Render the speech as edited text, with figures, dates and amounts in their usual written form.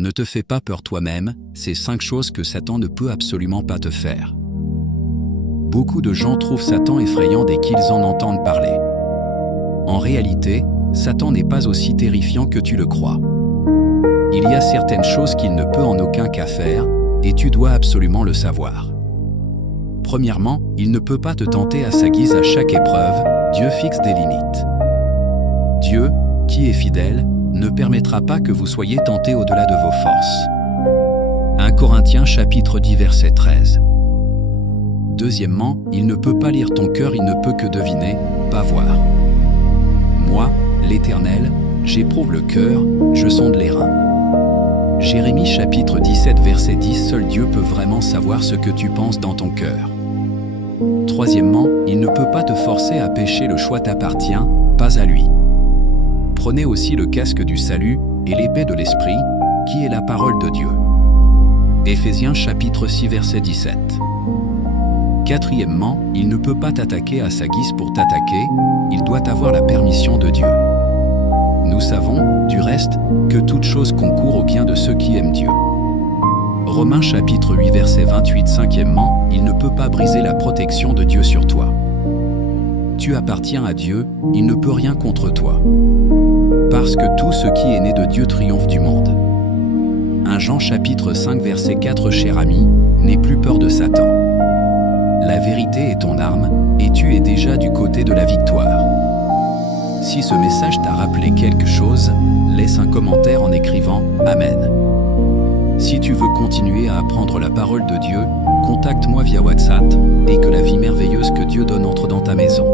Ne te fais pas peur toi-même, c'est 5 choses que Satan ne peut absolument pas te faire. Beaucoup de gens trouvent Satan effrayant dès qu'ils en entendent parler. En réalité, Satan n'est pas aussi terrifiant que tu le crois. Il y a certaines choses qu'il ne peut en aucun cas faire, et tu dois absolument le savoir. Premièrement, il ne peut pas te tenter à sa guise à chaque épreuve, Dieu fixe des limites. Dieu, qui est fidèle, ne permettra pas que vous soyez tentés au-delà de vos forces. 1 Corinthiens chapitre 10 verset 13. Deuxièmement, il ne peut pas lire ton cœur, il ne peut que deviner, pas voir. Moi, l'Éternel, j'éprouve le cœur, je sonde les reins. Jérémie chapitre 17 verset 10. Seul Dieu peut vraiment savoir ce que tu penses dans ton cœur. Troisièmement, il ne peut pas te forcer à pécher, le choix t'appartient, pas à lui. Prenez aussi le casque du salut et l'épée de l'Esprit, qui est la parole de Dieu. Éphésiens chapitre 6 verset 17. Quatrièmement, il ne peut pas t'attaquer à sa guise pour t'attaquer, il doit avoir la permission de Dieu. Nous savons, du reste, que toute chose concourt au bien de ceux qui aiment Dieu. Romains chapitre 8 verset 28. Cinquièmement, il ne peut pas briser la protection de Dieu sur toi. Tu appartiens à Dieu, il ne peut rien contre toi. Parce que tout ce qui est né de Dieu triomphe du monde. 1 Jean chapitre 5 verset 4. Cher ami, n'aie plus peur de Satan. La vérité est ton arme, et tu es déjà du côté de la victoire. Si ce message t'a rappelé quelque chose, laisse un commentaire en écrivant « Amen ». Si tu veux continuer à apprendre la parole de Dieu, contacte-moi via WhatsApp, et que la vie merveilleuse que Dieu donne entre dans ta maison.